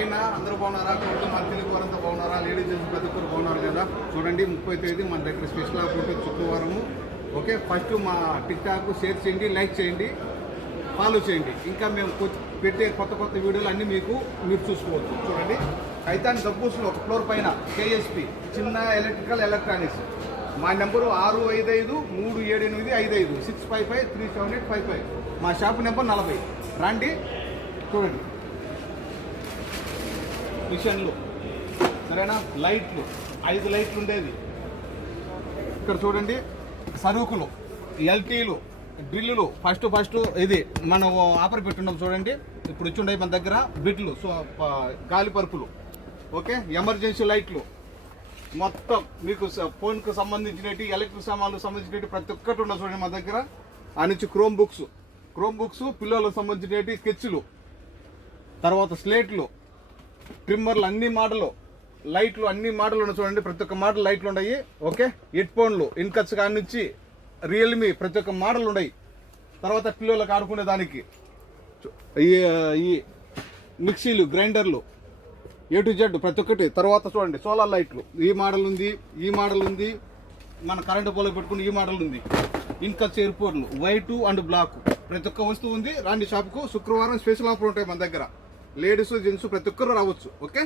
పైన అందరూ బాగున్నారా? మన తెలుగు వారంతా బాగున్నారా? లేడీస్ జెంట్స్ ప్రతి ఒక్కరు బాగున్నారు కదా. చూడండి 30వ తేదీ మన దగ్గర స్పెషల్ ఆఫర్ ఉంటుంది శుక్రవారము. ఓకే, ఫస్ట్ మా టిక్ టాక్ షేర్ చేయండి, లైక్ చేయండి, ఫాలో చేయండి. ఇంకా మేము పెట్టే కొత్త కొత్త వీడియోలు అన్నీ మీరు చూసుకోవచ్చు. చూడండి కైతాన్ గబ్బూస్లో ఒక ఫ్లోర్ పైన కేఎస్పి చిన్న ఎలక్ట్రానిక్స్. మా నెంబరు 65537855 6553755. మా షాప్ నెంబర్ 40. రండి చూడండి. మిషన్లు సరేనా, లైట్లు 5 లైట్లు ఉండేది ఇక్కడ చూడండి. సరుకులు, ఎల్టీలు, డ్రిల్లులు ఫస్ట్ ఇది మనం ఆఫర్ పెట్టున్నాం చూడండి. ఇప్పుడు ఇచ్చిండే మన దగ్గర బిట్లు, గాలి పరుపులు, ఓకే, ఎమర్జెన్సీ లైట్లు, మొత్తం మీకు ఫోన్కు సంబంధించినవి, ఎలక్ట్రిక్ సామాన్లకు సంబంధించినవి ప్రతి ఒక్కటి ఉండదు చూడండి మా దగ్గర. ఆ నుంచి క్రోమ్ బుక్స్, పిల్లలకు సంబంధించినవి, స్కెచ్లు, తర్వాత స్లేట్లు, ట్రిమ్మర్లు, అన్ని మోడలు, లైట్లు అన్ని మోడల్ ఉన్నాయి చూడండి. ప్రతి ఒక్క మోడల్ లైట్లు ఉన్నాయి. ఓకే, హెడ్ ఫోన్లు, ఇన్కట్స్ కాడి నుంచి రియల్మీ ప్రతి ఒక్క మోడల్ ఉన్నాయి. తర్వాత పిల్లలకు ఆడుకునే దానికి ఈ మిక్సీలు, గ్రైండర్లు, A to Z ప్రతి ఒక్కటి. తర్వాత చూడండి సోలార్ లైట్లు, ఈ మోడల్ ఉంది, మన కరెంటు పోలో పెట్టుకుని ఈ మోడల్ ఉంది. ఇన్కట్స్, ఎయిర్పోర్ట్లు, వైట్ అండ్ బ్లాక్ ప్రతి ఒక్క వస్తువు ఉంది. రాండి షాప్కు. శుక్రవారం స్పెషల్ ఆఫర్ ఉంటాయి మన దగ్గర. లేడీస్ జెంట్స్ ప్రతి ఒక్కరు రావచ్చు. ఓకే.